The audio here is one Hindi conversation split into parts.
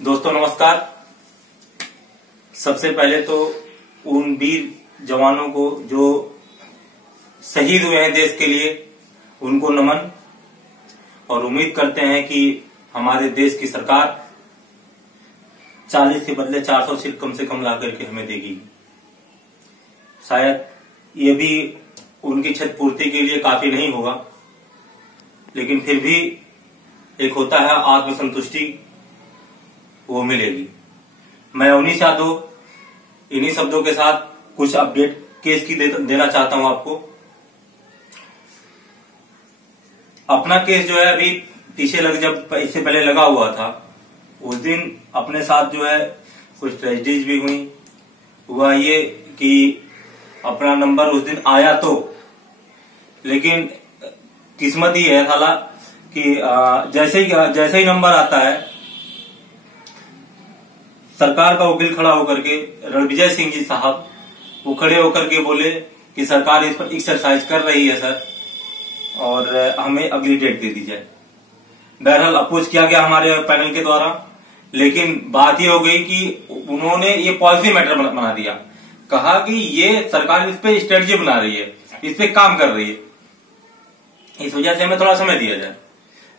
दोस्तों नमस्कार। सबसे पहले तो उन वीर जवानों को जो शहीद हुए हैं देश के लिए, उनको नमन। और उम्मीद करते हैं कि हमारे देश की सरकार 40 के बदले 400 सीट कम से कम ला करके हमें देगी। शायद ये भी उनकी क्षति पूर्ति के लिए काफी नहीं होगा, लेकिन फिर भी एक होता है आत्मसंतुष्टि, वो मिलेगी। मैं उन्नीस यादव इन्हीं शब्दों के साथ कुछ अपडेट केस की देना चाहता हूं आपको। अपना केस जो है अभी पीछे जब इससे पहले लगा हुआ था, उस दिन अपने साथ जो है कुछ ट्रेजेडीज भी हुआ ये कि अपना नंबर उस दिन आया तो, लेकिन किस्मत ही है साला कि जैसे ही नंबर आता है, सरकार का वकील खड़ा होकर के, रणविजय सिंह जी साहब, वो खड़े होकर के बोले कि सरकार इस पर एक्सरसाइज कर रही है सर, और हमें अगली डेट दे दी जाए। बहरहाल अपोज किया गया हमारे पैनल के द्वारा, लेकिन बात ये हो गई कि उन्होंने ये पॉलिसी मैटर बना दिया। कहा कि ये सरकार इस पे स्ट्रेटजी बना रही है, इस पे काम कर रही है, इस वजह से हमें थोड़ा समय दिया जाए।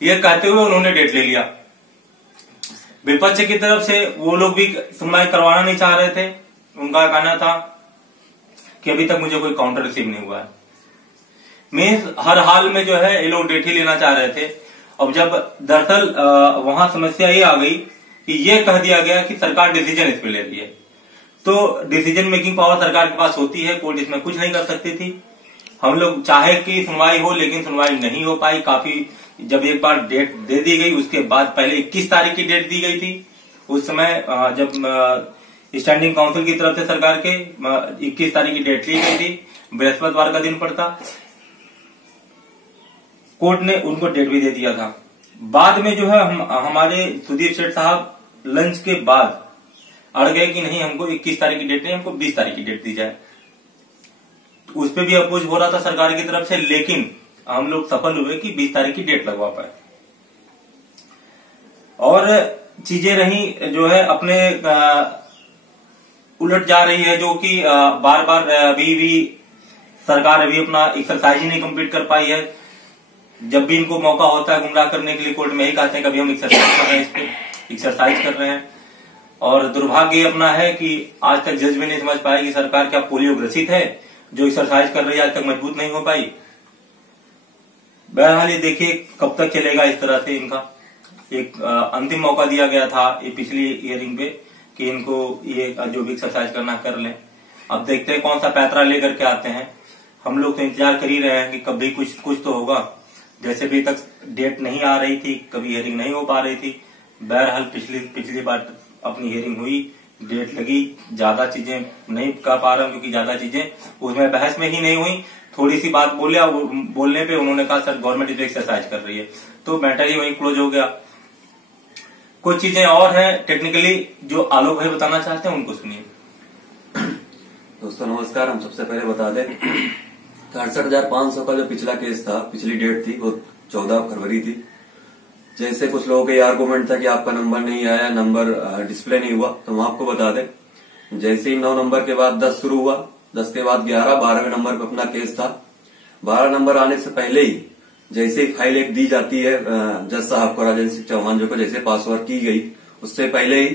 ये कहते हुए उन्होंने डेट ले लिया। विपक्ष की तरफ से वो लोग भी सुनवाई करवाना नहीं चाह रहे थे। उनका कहना था कि अभी तक मुझे कोई काउंटर रिसीव नहीं हुआ है। मैं हर हाल में जो है ये लोग डेट ही लेना चाह रहे थे। अब जब दरअसल वहां समस्या ये आ गई कि ये कह दिया गया कि सरकार डिसीजन इस पे ले रही है, तो डिसीजन मेकिंग पावर सरकार के पास होती है, कोर्ट इसमें कुछ नहीं कर सकती थी। हम लोग चाहे कि सुनवाई हो, लेकिन सुनवाई नहीं हो पाई। काफी जब एक बार डेट दे दी गई, उसके बाद पहले 21 तारीख की डेट दी गई थी। उस समय जब स्टैंडिंग काउंसिल की तरफ से सरकार के 21 तारीख की डेट ली गई थी, बृहस्पतिवार का दिन पड़ता, कोर्ट ने उनको डेट भी दे दिया था। बाद में जो है हमारे सुदीप सेठ साहब लंच के बाद अड़ गए कि नहीं, हमको 21 तारीख की डेट नहीं, हमको 20 तारीख की डेट दी जाए। उस पर भी अपोज हो रहा था सरकार की तरफ से, लेकिन हम लोग सफल हुए कि 20 तारीख की डेट लगवा पाए। और चीजें रही जो है अपने उलट जा रही है, जो कि बार बार अभी भी सरकार अभी अपना एक्सरसाइज ही नहीं कंप्लीट कर पाई है। जब भी इनको मौका होता है गुमराह करने के लिए, कोर्ट में ही कहते हैं कभी हम एक्सरसाइज कर रहे हैं, इस पे एक्सरसाइज कर रहे हैं। और दुर्भाग्य अपना है कि आज तक जज भी नहीं समझ पाए कि सरकार क्या पोलियो ग्रसित है जो एक्सरसाइज कर रही है, आज तक मजबूत नहीं हो पाई। बहरहाल ये देखिए कब तक चलेगा इस तरह से। इनका एक अंतिम मौका दिया गया था ये पिछली हियरिंग पे कि इनको ये जो भी एक्सरसाइज करना कर लें। अब देखते हैं कौन सा पैतरा लेकर के आते हैं। हम लोग तो इंतजार कर ही रहे हैं कि कभी कुछ तो होगा। जैसे भी तक डेट नहीं आ रही थी, कभी हियरिंग नहीं हो पा रही थी। बहरहाल पिछली बार अपनी हियरिंग हुई, डेट लगी, ज्यादा चीजें नहीं कर पा रहा हूं क्योंकि ज्यादा चीजें उसमें बहस में ही नहीं हुई। थोड़ी सी बात बोलने पे उन्होंने कहा सर गवर्नमेंट इस एक्सरसाइज कर रही है, तो मैटर ही वहीं क्लोज हो गया। कुछ चीजें और हैं टेक्निकली जो आलोक भाई बताना चाहते हैं, उनको सुनिए। दोस्तों नमस्कार। हम सबसे पहले बता दें 68,500 का जो पिछला केस था, पिछली डेट थी, वो 14 फरवरी थी। जैसे कुछ लोगों का ये आर्गूमेंट था कि आपका नंबर नहीं आया, नंबर डिस्प्ले नहीं हुआ, तो हम आपको बता दें जैसे ही 9 नंबर के बाद 10 शुरू हुआ, 10 के बाद 11, 12वें नंबर पर अपना केस था। 12 नंबर आने से पहले ही जैसे ही फाइल एक दी जाती है जज साहब को, राजेंद्र सिंह चौहान जी को, जैसे पास ओवर की गई, उससे पहले ही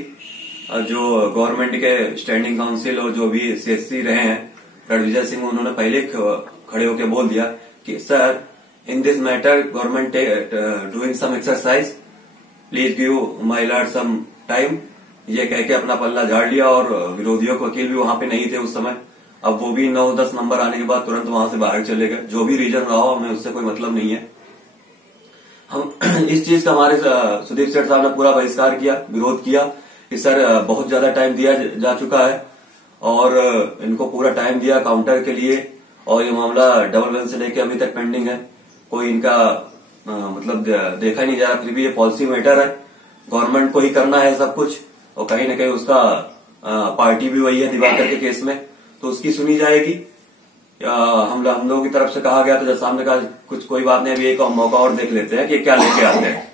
जो गवर्नमेंट के स्टैंडिंग काउंसिल और जो भी सीएससी रहे हैं रणविजय सिंह, उन्होंने पहले खड़े होकर बोल दिया कि sir in this matter government doing some exercise, please give my lord some time. ये कह के अपना पल्ला झाड़ लिया और विरोधियों के वकील भी वहां पे नहीं थे उस समय। अब वो भी 9-10 नंबर आने के बाद तुरंत वहां से बाहर चले गए। जो भी रीजन रहा हो, हमें उससे कोई मतलब नहीं है। हम इस चीज का हमारे सुदीप सेठ साहब ने पूरा बहिष्कार किया, विरोध किया कि सर बहुत ज्यादा टाइम दिया जा चुका है और इनको पूरा टाइम दिया काउंटर के लिए, और ये मामला डबल बेंच से लेके अभी तक पेंडिंग है। कोई इनका मतलब देखा ही नहीं जा रहा। फिर भी ये पॉलिसी मैटर है, गवर्नमेंट को ही करना है सब कुछ, और कहीं ना कहीं उसका पार्टी भी वही है दिवाकर के केस में, तो उसकी सुनी जाएगी। हम लोगों की तरफ से कहा गया, तो जज साहब ने कहा कुछ कोई बात नहीं, अभी एक मौका और देख लेते हैं कि क्या लेके आते हैं।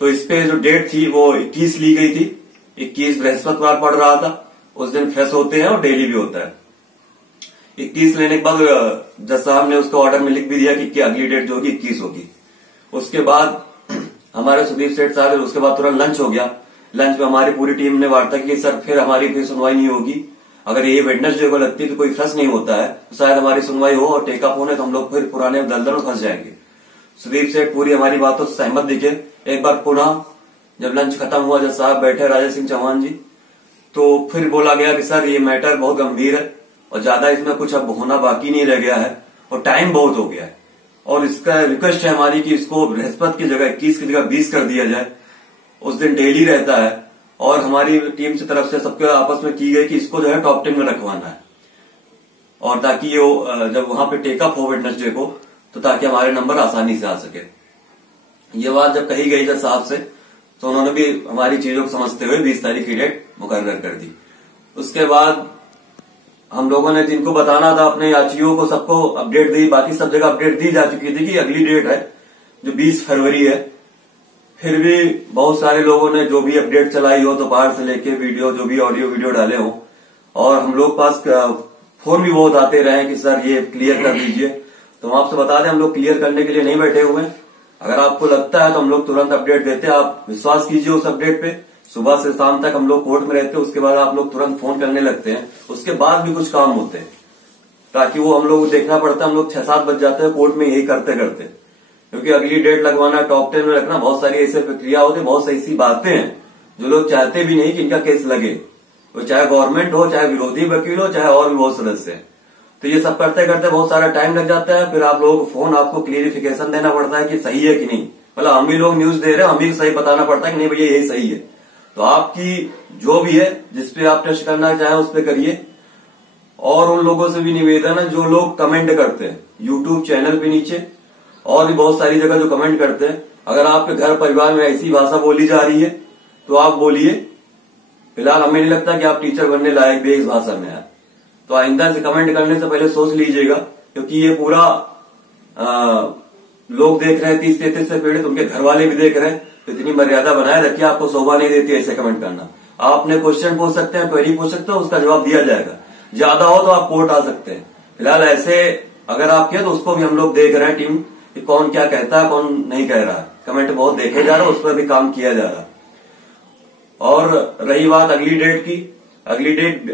तो इस पे जो डेट थी वो 21 ली गई थी। 21 बृहस्पतिवार पड़ रहा था, उस दिन फ्रेश होते हैं और डेली भी होता है। 21 लेने के बाद जज साहब ने उसको ऑर्डर में लिख भी दिया कि अगली डेट जो होगी 21 होगी। उसके बाद हमारे सुदीप सेठ साहब, उसके बाद तुरंत लंच हो गया। लंच में हमारी पूरी टीम ने वार्ता की सर फिर हमारी फिर सुनवाई नहीं होगी, अगर ये वेडनेसडे को लगती है तो कोई फ्रेश नहीं होता है तो शायद हमारी सुनवाई हो और टेकअप होने तो हम लोग फिर पुराने दलदल में फंस जाएंगे। सुदीप सेठ पूरी हमारी बातों से सहमत दिखे। एक बार पुनः जब लंच खत्म हुआ, जब साहब बैठे राजा सिंह चौहान जी, तो फिर बोला गया कि सर ये मैटर बहुत गंभीर है और ज्यादा इसमें कुछ अब होना बाकी नहीं रह गया है और टाइम बहुत हो गया है और इसका रिक्वेस्ट है हमारी कि इसको बृहस्पति की जगह 21 की जगह 20 कर दिया जाए। उस दिन डेली रहता है और हमारी टीम से तरफ से सबके आपस में की गई कि इसको जो है टॉप 10 में रखवाना है और ताकि ये जब वहां पे टेकअप हो वेडनेसडे को तो ताकि हमारे नंबर आसानी से आ सके। ये बात जब कही गई जज साहब से तो उन्होंने भी हमारी चीजों को समझते हुए 20 तारीख की डेट मुकर्रर कर दी। उसके बाद हम लोगों ने जिनको बताना था अपने याचियों को सबको अपडेट दी, बाकी सब जगह अपडेट दी जा चुकी थी कि अगली डेट है जो 20 फरवरी है। फिर भी बहुत सारे लोगों ने जो भी अपडेट चलाई हो तो बाहर से लेके वीडियो जो भी ऑडियो वीडियो डाले हो और हम लोग पास फोन भी बहुत आते रहे कि सर ये क्लियर कर दीजिए। तो हम आपसे बता दें हम लोग क्लियर करने के लिए नहीं बैठे हुए हैं। अगर आपको लगता है तो हम लोग तुरंत अपडेट देते हैं, आप विश्वास कीजिए उस अपडेट पे। सुबह से शाम तक हम लोग कोर्ट में रहते हैं, उसके बाद आप लोग तुरंत फोन करने लगते हैं, उसके बाद भी कुछ काम होते हैं ताकि वो हम लोग देखना पड़ता है। हम लोग 6-7 बज जाते हैं कोर्ट में यही करते करते, क्योंकि अगली डेट लगवाना, टॉप 10 में रखना, बहुत सारी ऐसी प्रक्रिया होती है, बहुत सी ऐसी बातें हैं जो लोग चाहते भी नहीं कि इनका केस लगे, वो चाहे गवर्नमेंट हो, चाहे विरोधी वकील हो, चाहे और भी बहुत सदस्य है। तो ये सब करते करते बहुत सारा टाइम लग जाता है। फिर आप लोगों को फोन आपको क्लियरिफिकेशन देना पड़ता है कि सही है कि नहीं, मतलब हम भी लोग न्यूज दे रहे हैं, हम भी सही बताना पड़ता है कि नहीं भैया यही सही है। तो आपकी जो भी है जिसपे आप टेस्ट करना चाहें उस पर करिए। और उन लोगों से भी निवेदन है जो लोग कमेंट करते हैं यूट्यूब चैनल पे नीचे और भी बहुत सारी जगह जो कमेंट करते हैं, अगर आपके घर परिवार में ऐसी भाषा बोली जा रही है तो आप बोलिए। फिलहाल हमें नहीं लगता कि आप टीचर बनने लायक भी इस भाषा में है, तो आइंदा से कमेंट करने से पहले सोच लीजिएगा, क्योंकि ये पूरा लोग देख रहे हैं 30-33 से पीड़ित, उनके घर वाले भी देख रहे हैं। तो इतनी मर्यादा बनाए रखिए, आपको शोभा नहीं देती ऐसे कमेंट करना। आप अपने क्वेश्चन पूछ सकते हैं, क्वेरी पूछ सकते हैं, उसका जवाब दिया जाएगा। ज्यादा हो तो आप कोर्ट आ सकते हैं। फिलहाल ऐसे अगर आप किए तो उसको भी हम लोग देख रहे हैं टीम कि कौन क्या कहता है कौन नहीं कह रहा है। कमेंट बहुत देखे जा रहे हैं, उस पर भी काम किया जा रहा है। और रही बात अगली डेट की, अगली डेट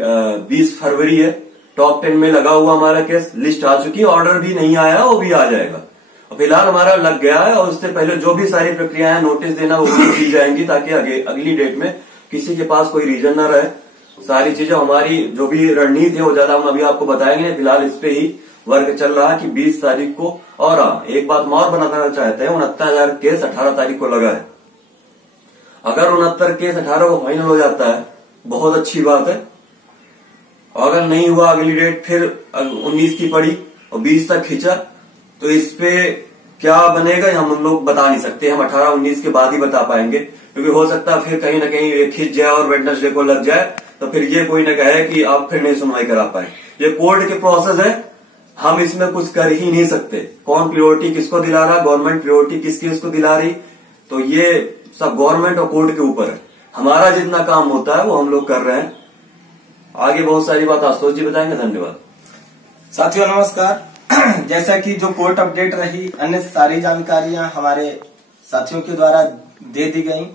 20 फरवरी है। टॉप 10 में लगा हुआ हमारा केस, लिस्ट आ चुकी है, ऑर्डर भी नहीं आया, वो भी आ जाएगा। और फिलहाल हमारा लग गया है और उससे पहले जो भी सारी प्रक्रिया है नोटिस देना वो भी की जाएंगी, ताकि अगली डेट में किसी के पास कोई रीजन न रहे। सारी चीजें हमारी जो भी रणनीति है वो ज्यादा हम अभी आपको बताएंगे। फिलहाल इस पे ही वर्क चल रहा है कि 20 तारीख को। और एक बात हम और बनाना चाहते हैं, 69,000 केस 18 तारीख को लगा है। अगर 69 केस 18 को फाइनल हो जाता है बहुत अच्छी बात है। अगर नहीं हुआ अगली डेट फिर 19 की पड़ी और 20 तक खींचा तो इस पे क्या बनेगा हम लोग बता नहीं सकते। हम 18-19 के बाद ही बता पाएंगे, क्योंकि हो सकता है फिर कहीं ना कहीं खींच जाए और वेडनेसडे को लग जाए तो फिर ये कोई न कहे कि आप फिर नहीं सुनवाई करा पाए। ये कोर्ट के प्रोसेस है, हम इसमें कुछ कर ही नहीं सकते। कौन प्रायोरिटी किसको दिला रहा, गवर्नमेंट प्रायोरिटी किसकी उसको दिला रही, तो ये सब गवर्नमेंट और कोर्ट के ऊपर है। हमारा जितना काम होता है वो हम लोग कर रहे हैं। आगे बहुत सारी बात आशुतोष जी बताएंगे। धन्यवाद। साथियों नमस्कार। जैसा कि जो कोर्ट अपडेट रही, अन्य सारी जानकारियां हमारे साथियों के द्वारा दे दी गई।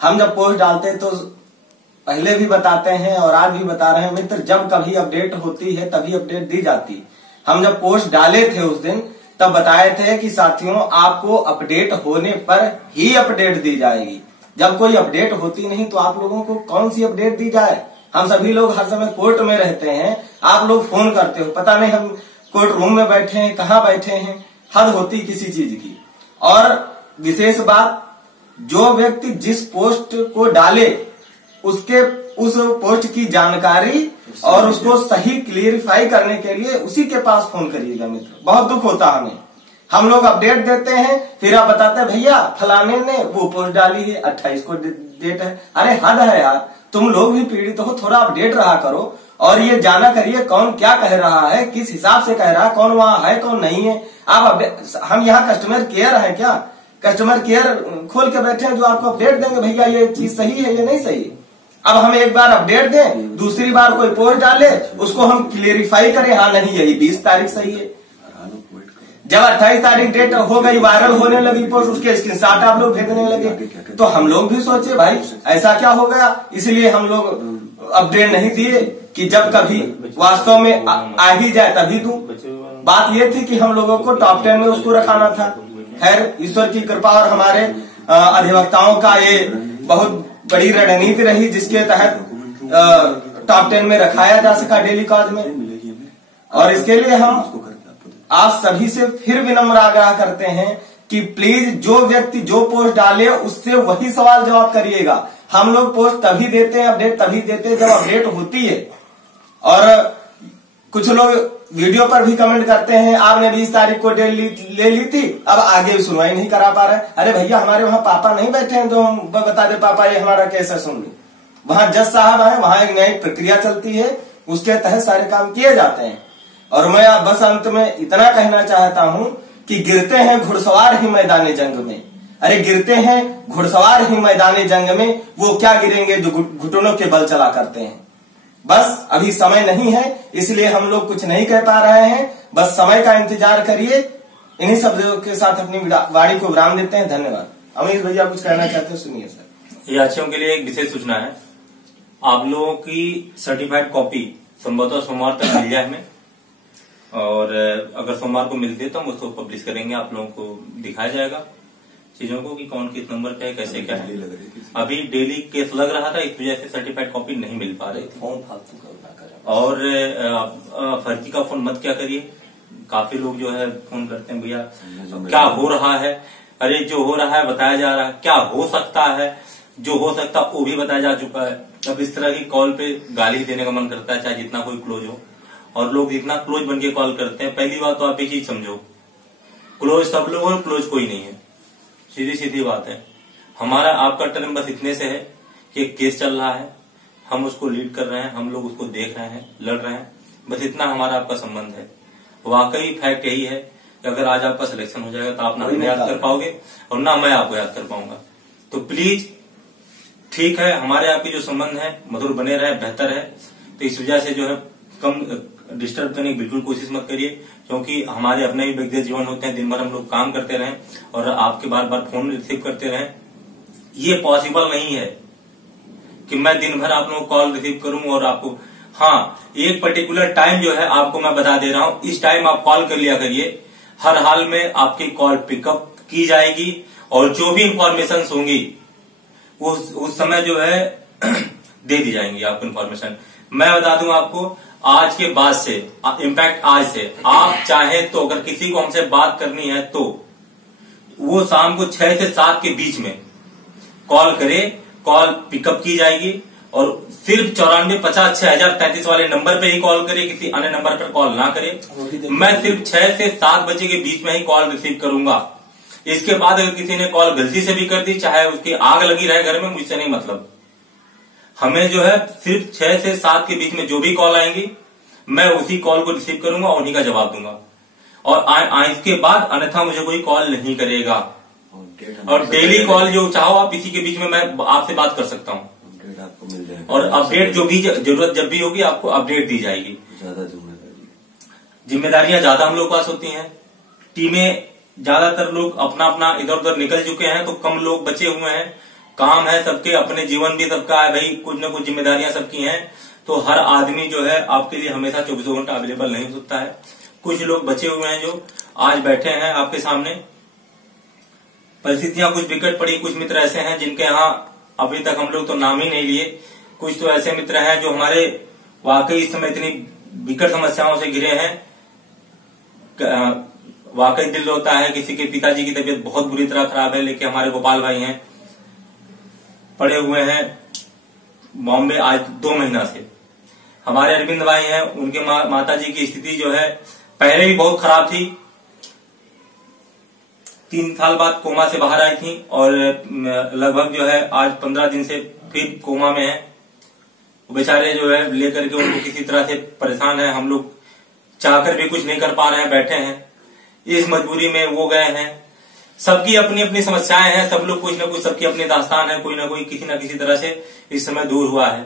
हम जब पोस्ट डालते हैं तो पहले भी बताते हैं और आज भी बता रहे हैं मित्र, जब कभी अपडेट होती है तभी अपडेट दी जाती। हम जब पोस्ट डाले थे उस दिन तब बताए थे कि साथियों आपको अपडेट होने पर ही अपडेट दी जाएगी। जब कोई अपडेट होती नहीं तो आप लोगों को कौन सी अपडेट दी जाए। हम सभी लोग हर समय कोर्ट में रहते हैं, आप लोग फोन करते हो, पता नहीं हम कोर्ट रूम में बैठे हैं, कहाँ बैठे हैं, हद होती किसी चीज की। और विशेष बात, जो व्यक्ति जिस पोस्ट को डाले उसके उस पोस्ट की जानकारी और उसको सही क्लियरिफाई करने के लिए उसी के पास फोन करिएगा मित्र। बहुत दुख होता हमें, हम लोग अपडेट देते हैं फिर आप बताते हैं भैया फलाने ने वो पोस्ट डाली है 28 को डेट है। अरे हद है यार, तुम लोग भी पीड़ित हो, थोड़ा अपडेट रहा करो और ये जाना करिए कौन क्या कह रहा है, किस हिसाब से कह रहा है, कौन वहां है कौन नहीं है। आप हम यहाँ कस्टमर केयर है क्या? कस्टमर केयर खोल के बैठे हैं जो आपको अपडेट देंगे, भैया ये चीज सही है, ये नहीं सही है। अब हम एक बार अपडेट दें, दूसरी बार कोई पोस्ट डाले, उसको हम क्लेरिफाई करें, हाँ नहीं यही 20 तारीख सही है। जब 28 तारीख डेट हो गई, वायरल होने लगी पोस्ट, उसके स्क्रीनशॉट आप लोग भेजने लगे, तो हम लोग भी सोचे भाई ऐसा क्या हो गया, इसलिए हम लोग अपडेट नहीं दिए कि जब कभी वास्तव में आ ही जाए तभी दूं। बात ये थी कि हम लोगों को टॉप 10 में उसको रखाना था। खैर ईश्वर की कृपा और हमारे अधिवक्ताओं का ये बहुत बड़ी रणनीति रही जिसके तहत टॉप 10 में रखाया जा सका डेली कॉज में। और इसके लिए हम आप सभी से फिर विनम्र आग्रह करते हैं कि प्लीज जो व्यक्ति जो पोस्ट डाले उससे वही सवाल जवाब करिएगा। हम लोग पोस्ट तभी देते हैं, अपडेट तभी देते हैं जब अपडेट होती है। और कुछ लोग वीडियो पर भी कमेंट करते हैं आपने 20 तारीख को डेट ले ली थी, अब आगे सुनवाई नहीं करा पा रहे। अरे भैया हमारे वहाँ पापा नहीं बैठे हैं तो हम बता दे पापा ये हमारा केस है सुन लो। वहाँ जज साहब है, वहाँ एक न्यायिक प्रक्रिया चलती है, उसके तहत सारे काम किए जाते हैं। और मैं बस अंत में इतना कहना चाहता हूँ कि गिरते हैं घुड़सवार ही मैदान जंग में। अरे गिरते हैं घुड़सवार ही मैदान जंग में, वो क्या गिरेंगे जो घुटनों के बल चला करते हैं। बस अभी समय नहीं है इसलिए हम लोग कुछ नहीं कह पा रहे हैं, बस समय का इंतजार करिए। इन्हीं शब्दों के साथ अपनी वाणी को विराम देते हैं। धन्यवाद। अमीर भैया कुछ कहना चाहते हैं, सुनिए सर। याचियों के लिए एक विशेष सूचना है, आप लोगों की सर्टिफाइड कॉपी संभवतः सोमवार तक मिल जाए हमें, और अगर सोमवार को मिलती है तो हम उसको पब्लिश करेंगे, आप लोगों को दिखाया जाएगा चीजों को कि कौन किस नंबर पे है, कैसे क्या है। अभी डेली केस लग रहा था, इस वजह से सर्टिफाइड कॉपी नहीं मिल पा रही थी। फोन फालतू का और फर्जी का फोन मत क्या करिए, काफी लोग जो है फोन करते हैं भैया क्या हो रहा है। अरे जो हो रहा है बताया जा रहा है, क्या हो सकता है, जो हो सकता वो भी बताया जा चुका है। अब इस तरह की कॉल पे गाली देने का मन करता है, चाहे जितना कोई क्लोज हो, और लोग जितना क्लोज बन के कॉल करते हैं। पहली बात तो आप ये चीज समझो, क्लोज सब लोग और क्लोज कोई नहीं है, सीधी सीधी बात है। हमारा आपका टर्म बस इतने से है कि एक केस चल रहा है, हम उसको लीड कर रहे हैं, हम लोग उसको देख रहे हैं, लड़ रहे हैं, बस इतना हमारा आपका संबंध है। वाकई फैक्ट यही है कि अगर आज आपका सिलेक्शन हो जाएगा तो आप ना हमें याद कर पाओगे और ना मैं आपको याद कर पाऊंगा। तो प्लीज ठीक है, हमारे आपके जो संबंध है मधुर बने रहे, बेहतर है। तो इस वजह से जो है कम डिस्टर्ब करने की बिल्कुल कोशिश मत करिए, क्योंकि हमारे अपने भी व्यक्तिगत जीवन होते हैं, दिन भर हम लोग काम करते रहें और आपके बार बार फोन रिसीव करते रहें, ये पॉसिबल नहीं है कि मैं दिन भर आप लोगों को कॉल रिसीव करूं और आपको, हाँ एक पर्टिकुलर टाइम जो है आपको मैं बता दे रहा हूं, इस टाइम आप कॉल कर लिया करिए, हर हाल में आपकी कॉल पिकअप की जाएगी और जो भी इंफॉर्मेशन होंगी उस समय जो है दे दी जाएंगी आपको इन्फॉर्मेशन। मैं बता दूं आपको, आज के बाद से, इनफैक्ट आज से आप चाहे तो अगर किसी को हमसे बात करनी है तो वो शाम को 6 से 7 के बीच में कॉल करे, कॉल पिकअप की जाएगी और सिर्फ 94 50 6033 वाले नंबर पे ही कॉल करे, किसी अन्य नंबर पर कॉल ना करे। मैं सिर्फ 6 से 7 बजे के बीच में ही कॉल रिसीव करूंगा। इसके बाद अगर किसी ने कॉल गलती से भी कर दी, चाहे उसकी आग लगी रहे घर में, मुझसे नहीं मतलब। हमें जो है सिर्फ 6 से 7 के बीच में जो भी कॉल आएंगी मैं उसी कॉल को रिसीव करूंगा और उन्हीं का जवाब दूंगा, और इसके बाद अन्यथा मुझे कोई कॉल नहीं करेगा। और डेली कॉल जो चाहो आप इसी के बीच में मैं आपसे बात कर सकता हूँ, आपको मिल जाएगा। और अपडेट जो भी जरूरत जब भी होगी आपको अपडेट दी जाएगी। ज्यादा जिम्मेदारियां ज्यादा हम लोग के पास होती हैं, टीमें ज्यादातर लोग अपना अपना इधर उधर निकल चुके हैं, तो कम लोग बचे हुए हैं। काम है सबके, अपने जीवन भी सबका है भाई, कुछ न कुछ जिम्मेदारियां सबकी हैं, तो हर आदमी जो है आपके लिए हमेशा 24 घंटा अवेलेबल नहीं हो सकता है। कुछ लोग बचे हुए हैं जो आज बैठे हैं आपके सामने। परिस्थितियां कुछ विकट पड़ी, कुछ मित्र ऐसे हैं जिनके यहाँ अभी तक हम लोग तो नाम ही नहीं लिए। कुछ तो ऐसे मित्र हैं जो हमारे वाकई इस समय इतनी विकट समस्याओं से घिरे हैं, वाकई दिल होता है। किसी के पिताजी की तबीयत बहुत बुरी तरह खराब है, लेकिन हमारे गोपाल भाई हैं, पड़े हुए हैं बॉम्बे आज 2 महीना से। हमारे अरविंद भाई हैं, उनके माताजी की स्थिति जो है पहले भी बहुत खराब थी, 3 साल बाद कोमा से बाहर आई थी और लगभग जो है आज 15 दिन से फिर कोमा में है। वो बेचारे जो है लेकर के उनको किसी तरह से परेशान है, हम लोग चाहकर भी कुछ नहीं कर पा रहे हैं, बैठे हैं। इस मजबूरी में वो गए हैं सबकी अपनी अपनी समस्याएं हैं, सब लोग कुछ ना कुछ, सबकी अपनी दास्तान है, कोई ना कोई किसी ना किसी तरह से इस समय दूर हुआ है।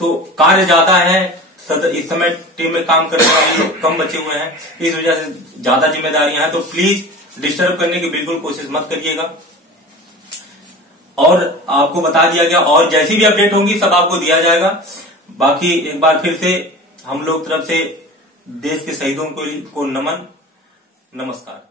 तो कार्य ज्यादा है, इस समय टीम में काम करने वाले लोग कम बचे हुए हैं, इस वजह से ज्यादा जिम्मेदारियां हैं। तो प्लीज डिस्टर्ब करने की बिल्कुल कोशिश मत करिएगा। और आपको बता दिया गया, और जैसी भी अपडेट होंगी सब आपको दिया जाएगा। बाकी एक बार फिर से हम लोग तरफ से देश के शहीदों को नमन, नमस्कार।